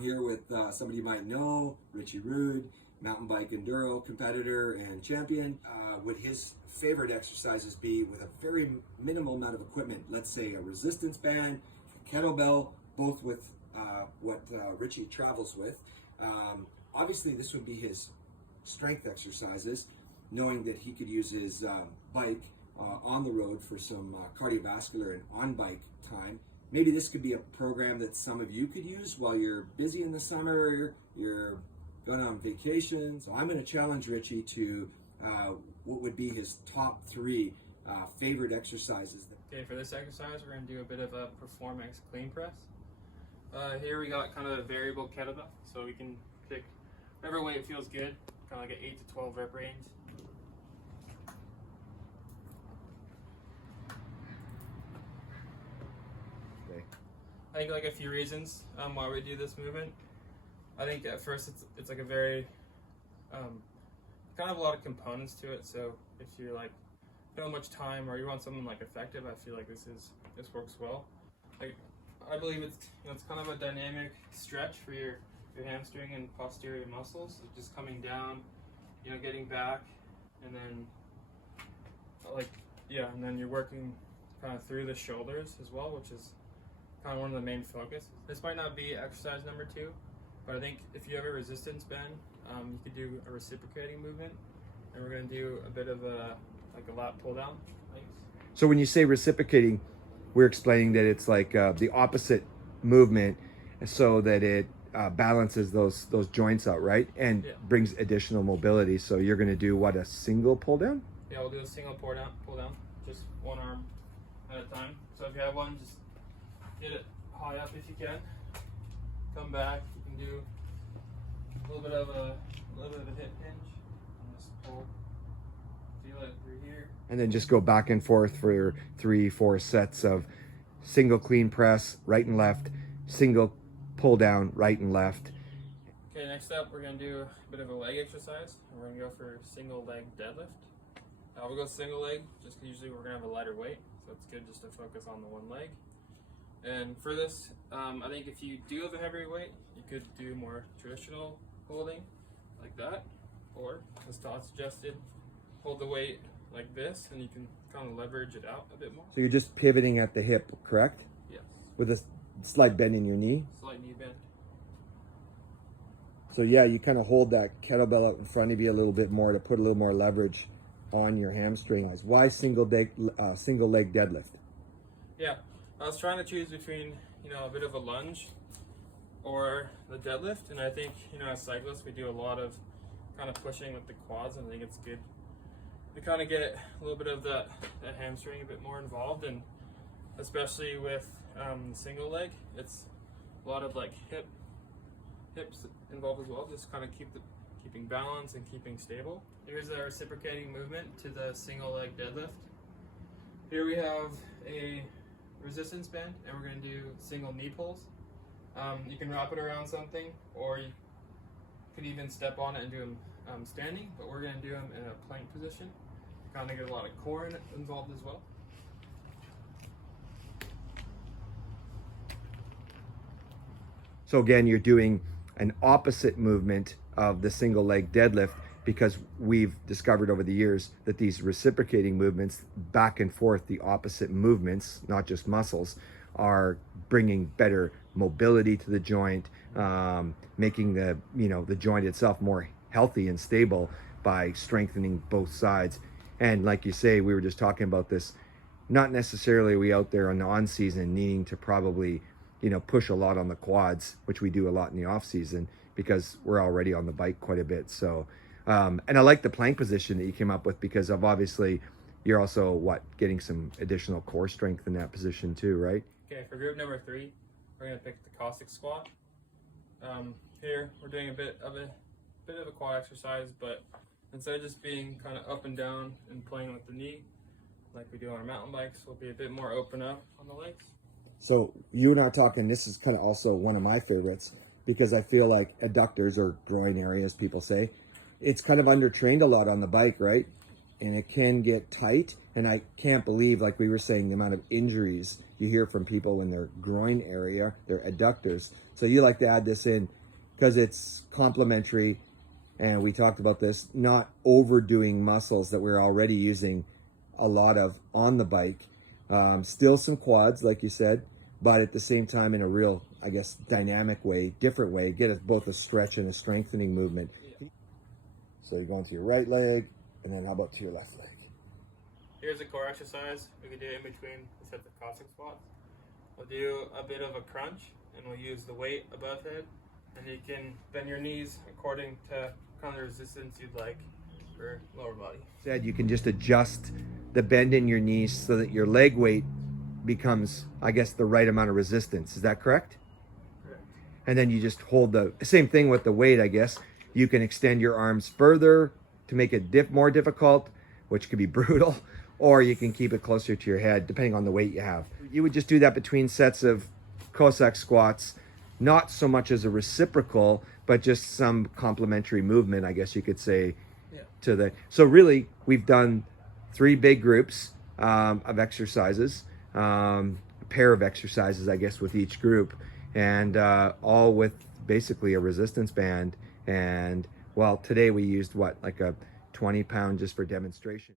I'm here with somebody you might know, Richie Rude, mountain bike enduro competitor and champion. Would his favorite exercises be with a very minimal amount of equipment? Let's say a resistance band, a kettlebell, both with what Richie travels with. Obviously, this would be his strength exercises, knowing that he could use his bike on the road for some cardiovascular and on-bike time. Maybe this could be a program that some of you could use while you're busy in the summer, you're going on vacation. So I'm going to challenge Richie to what would be his top 3 favorite exercises. Okay, for this exercise, we're going to do a bit of a performance clean press. Here we got kind of a variable kettlebell, so we can pick whatever weight feels good, kind of like an 8 to 12 rep range. Okay. I think like a few reasons why we do this movement. I think at first it's like a very kind of a lot of components to it. So if you're like don't much time or you want something like effective, I feel like this works well. Like I believe it's it's kind of a dynamic stretch for your hamstring and posterior muscles. So just coming down, getting back, and then and then you're working kind of through the shoulders as well, which is kind of one of the main focus. This might not be exercise number 2, but I think if you have a resistance band, you could do a reciprocating movement, and we're going to do a bit of a lat pull down. So when you say reciprocating, we're explaining that it's like the opposite movement, so that it balances those joints out, right? And brings additional mobility. So you're going to do what, a single pull down? Yeah, we'll do a single pull down, just one arm at a time. So if you have one, just get it high up if you can. Come back. You can do a little bit of a hip hinge and just pull. Feel it through here. And then just go back and forth for 3-4 sets of single clean press, right and left, single pull down, right and left. Okay, next up we're going to do a bit of a leg exercise. We're going to go for single leg deadlift. We'll go single leg just because usually we're going to have a lighter weight, so it's good just to focus on the one leg. And for this, I think if you do have a heavier weight, you could do more traditional holding like that, or as Todd suggested, hold the weight like this, and you can kind of leverage it out a bit more. So you're just pivoting at the hip, correct? Yes. With a slight bend in your knee? Slight knee bend. So yeah, you kind of hold that kettlebell out in front of you a little bit more to put a little more leverage on your hamstrings. Why single leg deadlift? Yeah, I was trying to choose between a bit of a lunge or the deadlift, and I think as cyclists we do a lot of kind of pushing with the quads, and I think it's good to kind of get a little bit of that hamstring a bit more involved, and especially with the single leg, it's a lot of like hips involved as well. Just kind of keeping balance and keeping stable. Here's our reciprocating movement to the single leg deadlift. Here we have a resistance band, and we're going to do single knee pulls. You can wrap it around something, or you could even step on it and do them standing, but we're going to do them in a plank position. Kind of get a lot of core involved as well. So again, you're doing an opposite movement of the single leg deadlift, because we've discovered over the years that these reciprocating movements, back and forth, the opposite movements, not just muscles, are bringing better mobility to the joint, making the joint itself more healthy and stable by strengthening both sides. And like you say, we were just talking about this, not necessarily are we out there on the on season needing to probably push a lot on the quads, which we do a lot in the off season because we're already on the bike quite a bit. So and I like the plank position that you came up with, because of obviously you're also getting some additional core strength in that position too, right? Okay, for group number 3, we're going to pick the Cossack squat. Here we're doing a bit of a quad exercise, but instead of just being kind of up and down and playing with the knee like we do on our mountain bikes, we'll be a bit more open up on the legs. So you and I are talking, this is kind of also one of my favorites, because I feel like adductors, or groin areas people say, it's kind of undertrained a lot on the bike, right? and it can get tight. And I can't believe, like we were saying, the amount of injuries you hear from people in their groin area, their adductors. So you like to add this in because it's complementary, and we talked about this, not overdoing muscles that we're already using a lot of on the bike. Still some quads, like you said, but at the same time in a real, I guess, dynamic way, different way, get us both a stretch and a strengthening movement. Yeah. So you're going to your right leg, and then how about to your left leg? Here's a core exercise we can do in between the sets of Cossack squats. We'll do a bit of a crunch, and we'll use the weight above head, and you can bend your knees according to kind of the resistance you'd like for lower body. Said you can just adjust the bend in your knees so that your leg weight becomes, I guess, the right amount of resistance. Is that correct? Correct. And then you just hold the same thing with the weight, I guess. You can extend your arms further to make it more difficult, which could be brutal, or you can keep it closer to your head, depending on the weight you have. You would just do that between sets of Cossack squats, not so much as a reciprocal, but just some complementary movement, I guess you could say. Yeah. To the, so really, we've done 3 big groups of exercises, a pair of exercises, I guess, with each group, and all with basically a resistance band. And well, today we used what, like a 20 pound just for demonstration.